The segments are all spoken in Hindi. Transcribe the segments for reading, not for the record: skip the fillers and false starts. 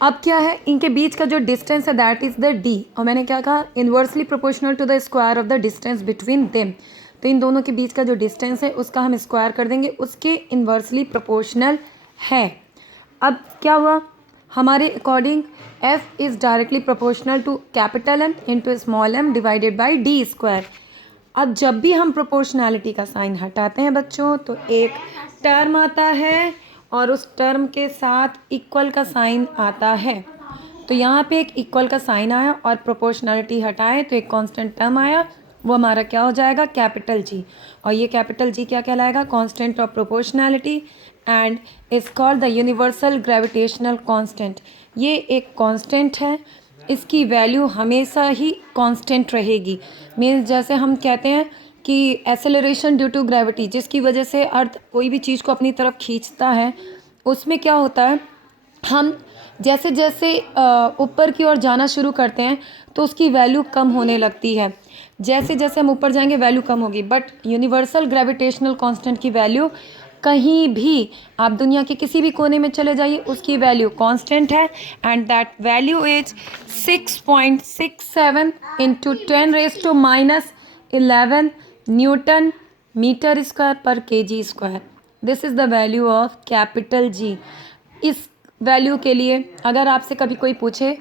अब क्या है, इनके बीच का जो डिस्टेंस है दैट इज़ द डी, और मैंने क्या कहा, inversely proportional to the square of the distance between them. तो इन दोनों के बीच का जो डिस्टेंस है उसका हम स्क्वायर कर देंगे, उसके इन्वर्सली प्रोपोर्शनल है। अब क्या हुआ, हमारे according f is directly proportional to capital M into small m divided by D square. अब जब भी हम प्रोपोर्शनैलिटी का साइन हटाते हैं बच्चों, तो एक टर्म आता है और उस टर्म के साथ इक्वल का साइन आता है। तो यहाँ पे एक इक्वल का साइन आया और प्रोपोर्शनैलिटी हटाए तो एक कांस्टेंट टर्म आया, वो हमारा क्या हो जाएगा, कैपिटल जी। और ये कैपिटल जी क्या कहलाएगा, constant of proportionality and is called the universal gravitational constant. ये एक कांस्टेंट है, इसकी वैल्यू हमेशा ही कांस्टेंट रहेगी। मीन्स जैसे हम कहते हैं कि एक्सेलरेशन ड्यू टू ग्रेविटी, जिसकी वजह से अर्थ कोई भी चीज़ को अपनी तरफ खींचता है, उसमें क्या होता है, हम जैसे जैसे ऊपर की ओर जाना शुरू करते हैं तो उसकी वैल्यू कम होने लगती है। जैसे जैसे हम ऊपर जाएंगे वैल्यू कम होगी, बट यूनिवर्सल ग्रेविटेशनल कांस्टेंट की वैल्यू कहीं भी आप दुनिया के किसी भी कोने में चले जाइए, उसकी वैल्यू कांस्टेंट है and that value is 6.67 into 10⁻⁻11 newton metre square पर KG square. This is the value of capital G. इस वैल्यू के लिए अगर आपसे कभी कोई पूछे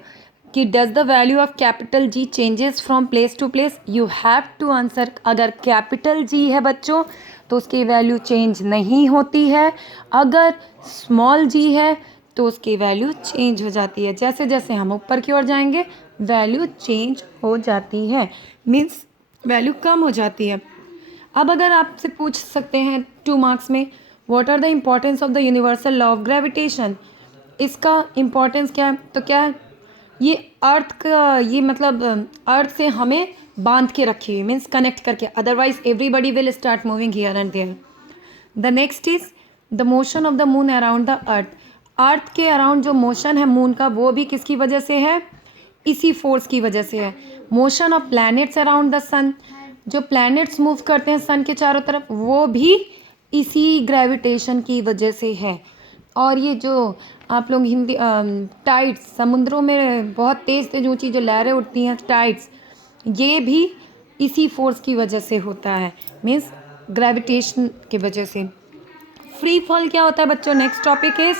कि does the value of capital G changes from place to place, you have to answer अगर कैपिटल जी है बच्चों तो उसकी वैल्यू चेंज नहीं होती है, अगर स्मॉल जी है तो उसकी वैल्यू चेंज हो जाती है। जैसे जैसे हम ऊपर की ओर जाएंगे वैल्यू चेंज हो जाती है, मीन्स वैल्यू कम हो जाती है। अब अगर आपसे पूछ सकते हैं 2 मार्क्स में, what are the importance of the universal law of gravitation, इसका इम्पोर्टेंस क्या है, तो क्या है, ये अर्थ का, ये मतलब अर्थ से हमें बांध के रखी हुई, मीन्स कनेक्ट करके, otherwise everybody will start moving here and there. The next is the motion of the moon around the earth. Earth के अराउंड जो मोशन है मून का, वो भी किसकी वजह से है, इसी फोर्स की वजह से है। Motion of planets around the sun, जो प्लैनेट्स मूव करते हैं सन के चारों तरफ, वो भी इसी ग्रेविटेशन की वजह से है। और ये जो आप लोग हिंदी टाइड्स, समुद्रों में बहुत तेज़ तेज ऊंची जो लहरें उठती हैं टाइड्स, ये भी इसी फोर्स की वजह से होता है, मीन्स ग्रेविटेशन की वजह से। फ्री फॉल क्या होता है बच्चों, नेक्स्ट टॉपिक इज